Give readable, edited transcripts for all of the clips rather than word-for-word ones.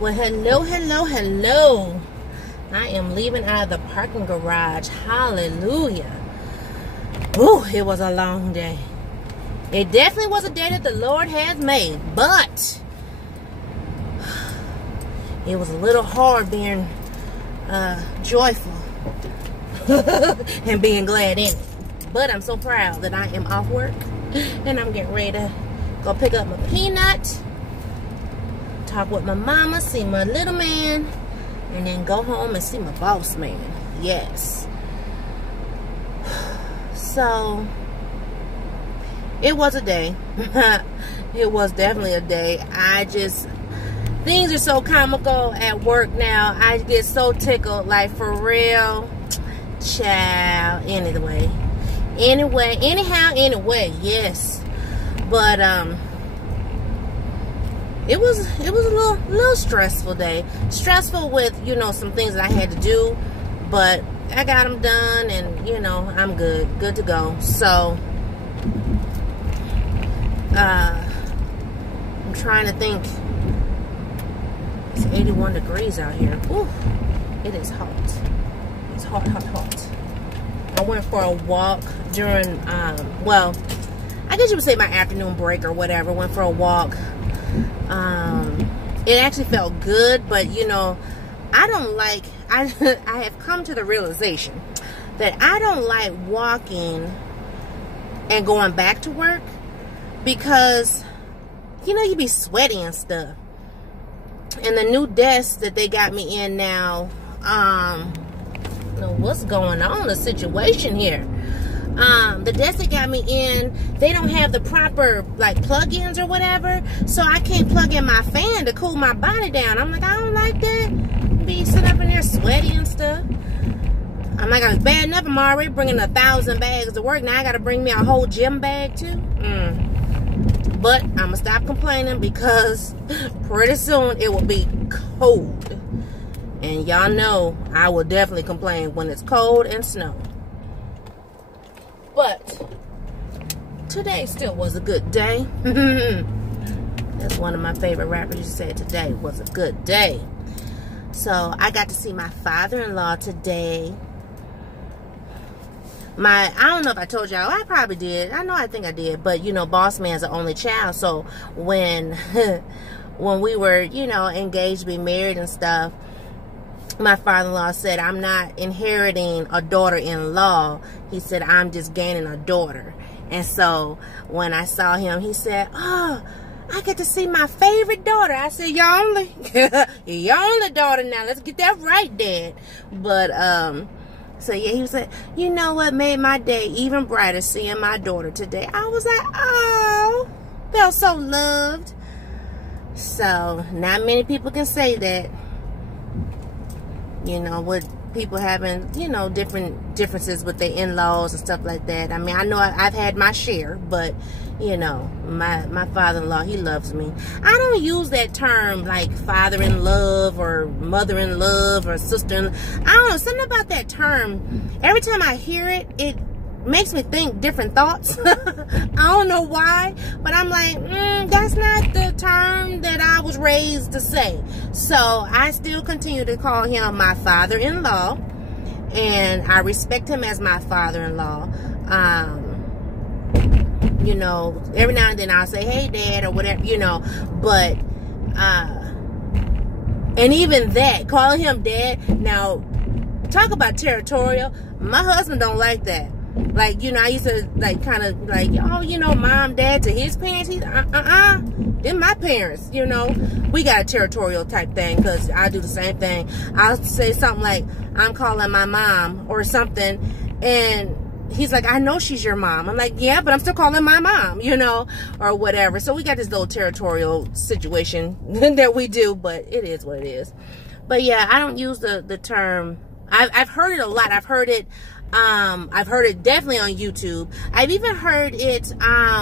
Well, hello. I am leaving out of the parking garage. Hallelujah. Ooh, it was a long day. It definitely was a day that the Lord has made, but it was a little hard being joyful and being glad in it. But I'm so proud that I am off work and I'm getting ready to go pick up my peanut, talk with my mama, see my little man, and then go home and see my boss man. Yes. So it was a day. It was definitely a day. Things are so comical at work now. I get so tickled, like, for real. Child. Anyway, yes. But it was a little stressful day. Stressful with, some things that I had to do, but I got them done, and I'm good to go. So I'm trying to think. It's 81 degrees out here. Ooh, it is hot. It's hot. I went for a walk during, well, I guess you would say my afternoon break or whatever. Went for a walk. It actually felt good, but I don't like, I have come to the realization that I don't like walking and going back to work because, you be sweaty and stuff. And the new desk that they got me in now, what's going on, the situation here. The desk they got me in, they don't have the proper, like, plug-ins or whatever, so I can't plug in my fan to cool my body down. I'm like, I don't like that. Be sitting up in there sweaty and stuff. I'm like, it's bad enough I'm already bringing 1,000 bags to work. Now I gotta bring me a whole gym bag too. But I'm gonna stop complaining because pretty soon it will be cold. And y'all know I will definitely complain when it's cold and snow. But today still was a good day. That's one of my favorite rappers. You said today was a good day. So I got to see my father-in-law today. I don't know if I told y'all. I probably did. I think I did. But, boss man's the only child. So when we were, engaged to be married and stuff, my father-in-law said, I'm not inheriting a daughter-in-law. He said, I'm just gaining a daughter. And so when I saw him, he said, oh, I get to see my favorite daughter. I said, your only daughter now. Let's get that right, Dad. But, so yeah, he was like, you know what made my day even brighter, seeing my daughter today. I was like, oh, felt so loved. So not many people can say that. With people having, differences with their in-laws and stuff like that. I mean, I know I've had my share, but, my father-in-law, he loves me. I don't use that term like father-in-love or mother-in-love or sister-in-law. I don't know, something about that term. Every time I hear it, it makes me think different thoughts. I don't know why, but I'm like, that's not the term that I was raised to say. So I still continue to call him my father-in-law, and I respect him as my father-in-law. Every now and then I'll say, hey, Dad, or whatever, but and even that, calling him Dad, now talk about territorial. My husband don't like that. Like, I used to, like, kind of, like, oh, Mom, Dad to his parents. He's, they're my parents, We got a territorial type thing, because I do the same thing. I'll say something like, I'm calling my mom or something, and he's like, I know she's your mom. I'm like, yeah, but I'm still calling my mom, or whatever. So we got this little territorial situation that we do, but it is what it is. But yeah, I don't use the term. I've heard it a lot. I've heard it definitely on YouTube. I've even heard it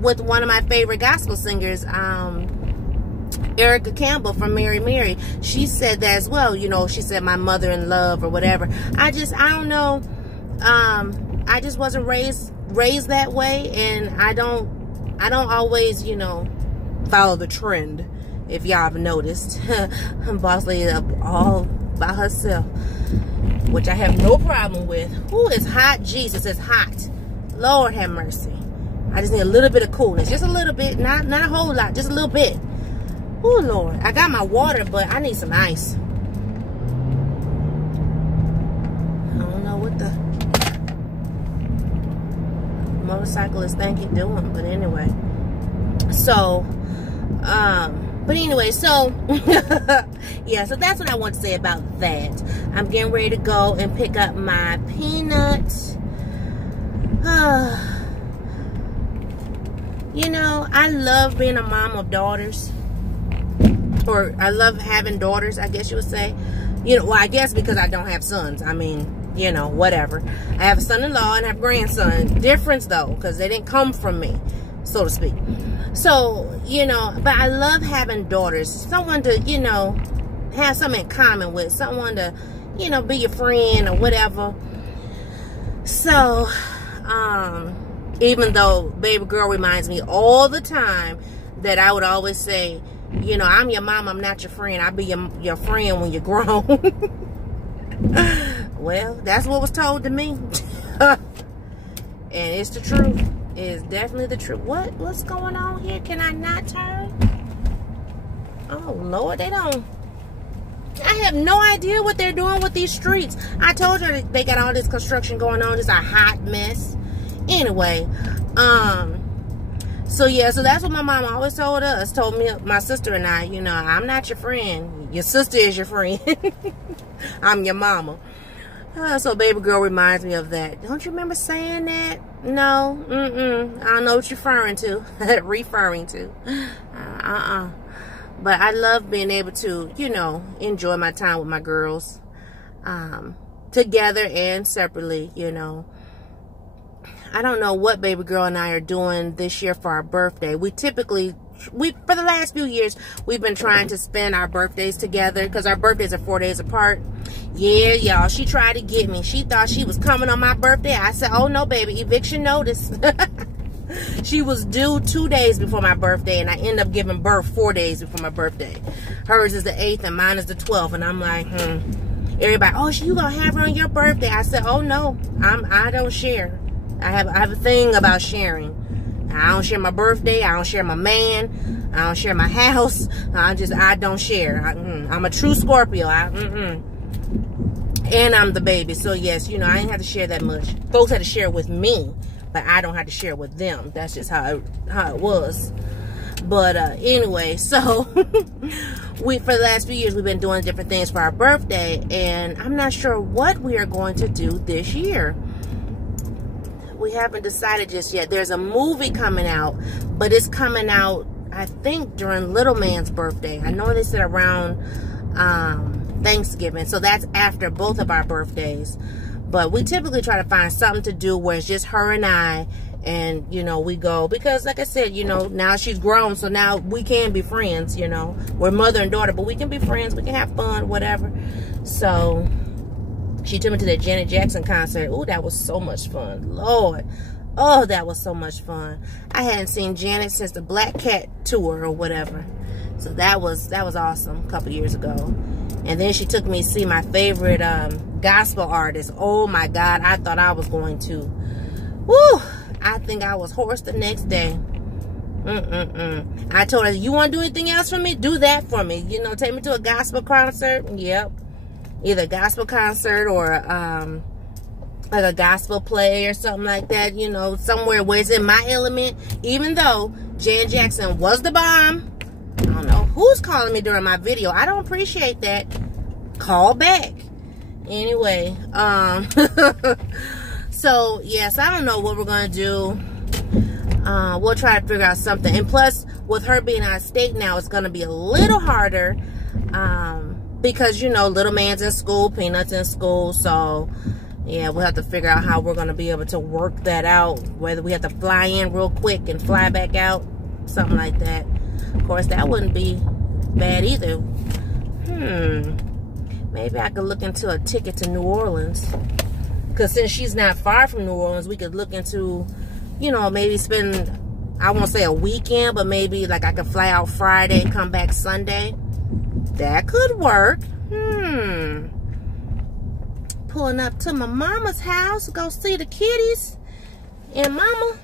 with one of my favorite gospel singers, Erica Campbell from Mary Mary. She said that as well. She said my mother in love or whatever. I don't know. I just wasn't raised that way, and I don't always, follow the trend. if y'all have noticed. Boss lady up all by herself, which I have no problem with. Ooh, it's hot. Jesus, it's hot. Lord have mercy. I just need a little bit of coolness. Just a little bit. Not a whole lot. Just a little bit. Oh, Lord. I got my water, but I need some ice. I don't know what the motorcyclist think he's doing, but anyway. So, yeah, so that's what I want to say about that. I'm getting ready to go and pick up my peanuts. You know, I love being a mom of daughters. Or I love having daughters, I guess you would say. You know, well, I guess because I don't have sons. I mean, you know, whatever. I have a son-in-law and I have a grandson. Difference, though, because they didn't come from me, so to speak. So, you know, but I love having daughters. Someone to, you know, have something in common with. Someone to, you know, be your friend or whatever. So, even though baby girl reminds me all the time that I would always say, you know, I'm your mom, I'm not your friend. I'll be your friend when you're grown. Well, that's what was told to me. And it's the truth. It is definitely the truth. What's going on here? Can I not turn? Oh, Lord, they don't. I have no idea what they're doing with these streets. I told you they got all this construction going on. It's a hot mess. Anyway, so yeah, so that's what my mom always told us. Told me, my sister and I, you know, I'm not your friend. Your sister is your friend. I'm your mama. So baby girl reminds me of that. Don't you remember saying that? No. I don't know what you're referring to. But I love being able to, you know, enjoy my time with my girls. Together and separately, you know. I don't know what baby girl and I are doing this year for our birthday. For the last few years, we've been trying to spend our birthdays together because our birthdays are 4 days apart. Yeah, y'all, she tried to get me. She thought she was coming on my birthday. I said, oh, no, baby, eviction notice. She was due 2 days before my birthday, and I ended up giving birth 4 days before my birthday. Hers is the 8th, and mine is the 12th, and I'm like, Everybody, oh, you gonna have her on your birthday? I said, oh, no, I don't share. I have a thing about sharing. I don't share my birthday. I don't share my man. I don't share my house. I don't share. I'm a true Scorpio. And I'm the baby. So, yes, you know, I didn't have to share that much. Folks had to share with me, but I don't have to share with them. That's just how it was. But anyway, so for the last few years, we've been doing different things for our birthday. And I'm not sure what we are going to do this year. We haven't decided just yet. There's a movie coming out, but it's coming out, I think, during little man's birthday. I know they said around Thanksgiving, so that's after both of our birthdays. But we typically try to find something to do where it's just her and I, and, you know, we go. Because, like I said, you know, now she's grown, so now we can be friends, you know. We're mother and daughter, but we can be friends. We can have fun, whatever. So she took me to the Janet Jackson concert. Ooh, that was so much fun. Lord. Oh, that was so much fun. I hadn't seen Janet since the Black Cat tour or whatever. So that was awesome a couple years ago. And then she took me to see my favorite gospel artist. Oh, my God. I thought I was going to. Woo. I think I was hoarse the next day. I told her, you want to do anything else for me? Do that for me. You know, take me to a gospel concert. Yep. Either a gospel concert or like a gospel play or something like that, you know, somewhere where it's in my element. Even though Janet Jackson was the bomb. I don't know who's calling me during my video. I don't appreciate that. Call back. Anyway, so yes, I don't know what we're gonna do. We'll try to figure out something. And plus, with her being out of state now, it's gonna be a little harder. Because, you know, little man's in school, Peanut's in school, so, yeah, we'll have to figure out how we're going to be able to work that out, whether we have to fly in real quick and fly back out, something like that. Of course, that wouldn't be bad either. Maybe I could look into a ticket to New Orleans, because since she's not far from New Orleans, we could look into, you know, maybe spend I won't say a weekend, but maybe like I could fly out Friday and come back Sunday. That could work. Pulling up to my mama's house, go see the kitties and mama.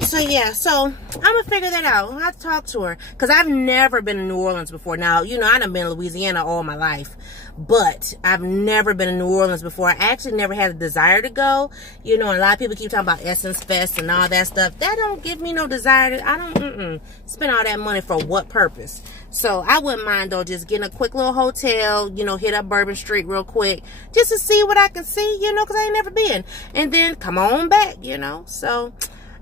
So yeah, so I'm gonna figure that out. I'll have to talk to her, because I've never been to New Orleans before. Now, you know, I done been in Louisiana all my life, but I've never been to New Orleans before. I actually never had a desire to go. You know, a lot of people keep talking about Essence Fest and all that stuff. That don't give me no desire to, I don't spend all that money for what purpose? So I wouldn't mind though just getting a quick little hotel, you know, hit up Bourbon Street real quick just to see what I can see, you know, because I ain't never been, and then come on back, you know. So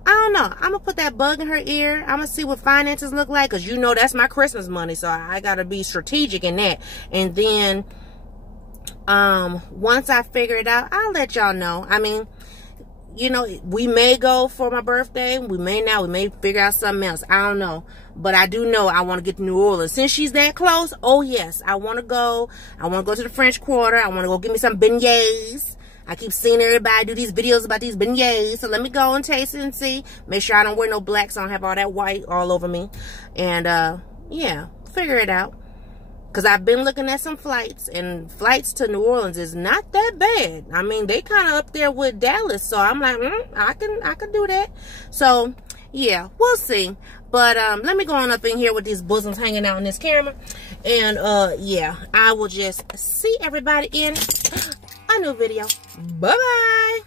I don't know. I'm going to put that bug in her ear. I'm going to see what finances look like, because you know that's my Christmas money, so I got to be strategic in that. And then once I figure it out, I'll let y'all know. I mean, you know, we may go for my birthday. We may not. We may figure out something else. I don't know. But I do know I want to get to New Orleans. Since she's that close, oh yes, I want to go. I want to go to the French Quarter. I want to go get me some beignets. I keep seeing everybody do these videos about these beignets, so let me go and taste it and see. Make sure I don't wear no black, so I don't have all that white all over me. And, yeah, figure it out. Because I've been looking at some flights, and flights to New Orleans is not that bad. I mean, they kind of up there with Dallas, so I'm like, I can do that. So, yeah, we'll see. But let me go on up in here with these bosoms hanging out in this camera. And, yeah, I will just see everybody in a new video. Bye-bye.